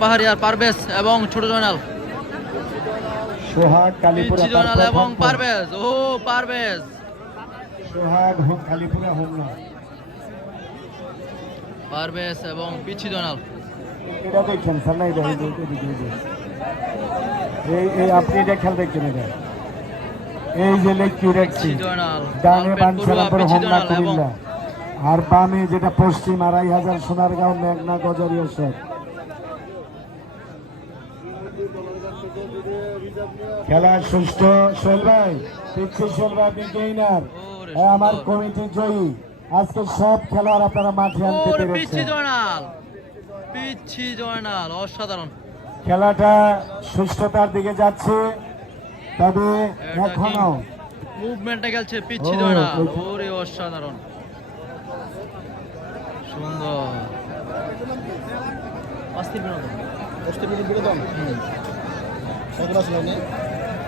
পাহাড়িয়ার পারভেজ এবং ছোট জয়নাল। সোহাগ কালীপুরা পিচ্ছি জয়নাল এবং পারভেজ। ও পারভেজ, সোহাগ কালীপুরা হোম না, পারভেজ এবং পিচ্ছি জয়নাল। এটা দেখছেন স্যার না, এটা এই আপনি এটা খেয়াল দেখছেন, এটা এই যে লেগ পিচ্ছি জয়নাল, ডানে বাম পড়ুয়া সারাপুর পিচ্ছি হোম না জয়নাল এবং কুমিল্লা, আর বামে যেটা পশ্চিম ২৫০০ সোনারগাঁও মেঘনা গজরিয়া সব। খেলা সুস্থ। সোহেল ভাই, পিচ্ছি সোহেল ভাই গেইনার, আমার কমিটি জয়ী। আজকে সব খেলোয়াড় আপনারা মাঠে আনতে পিচ্ছি পেরেছেন। জয়নাল, পিচ্ছি জয়নাল অসাধারণ। খেলাটা সুস্থতার দিকে যাচ্ছে, তবে এখনো মুভমেন্টটা খেলছে পিচ্ছি জয়নাল। ওরে অসাধারণ, সুন্দর।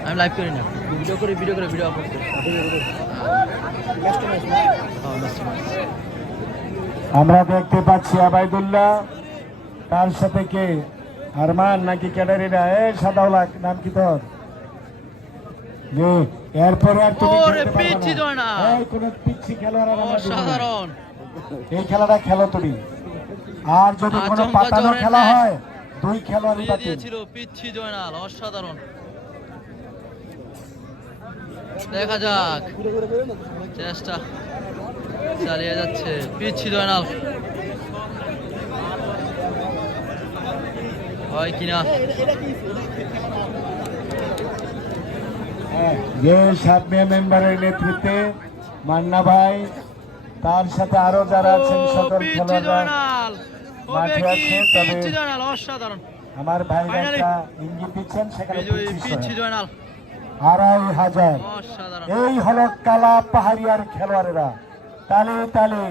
আমি লাইভ করি না, ভিডিও করে ভিডিও আপলোড করি। আমরা দেখতে পাচ্ছি আবাইদুল্লাহ, তার সাথে কে আরমান নাকি ক্যাডারিরা, সাদাওলা নাম কি তোর? এরপরে আর তুমি পিচ্ছি জয়নাল, কোন পিচ্ছি খেলোয়াড় অসাধারণ। এই খেলাটা খেলো তুমি, আর যদি কোনো পাতানো খেলা হয় দুই খেলোয়াড় দিয়েছিল পিচ্ছি জয়নাল, অসাধারণ। দেখা যাক, চেষ্টা চালিয়ে যাচ্ছে পিচ্ছি জয়নাল, হয় কিনা। যে 7 মেম্বারের নেতৃত্বে মান্না ভাই, তার সাথে আরো যারা আছেন সকল খেলোয়াড়রা মাঠে আছে। তবে অসাধারণ, আমার ভাই একটা ইঙ্গিত দিচ্ছেন, সেখানে পিচ্ছি জয়নাল ২৫০০। এই হলো কালা পাহাড়িয়ার খেলোয়াড়েরা, তালে তালে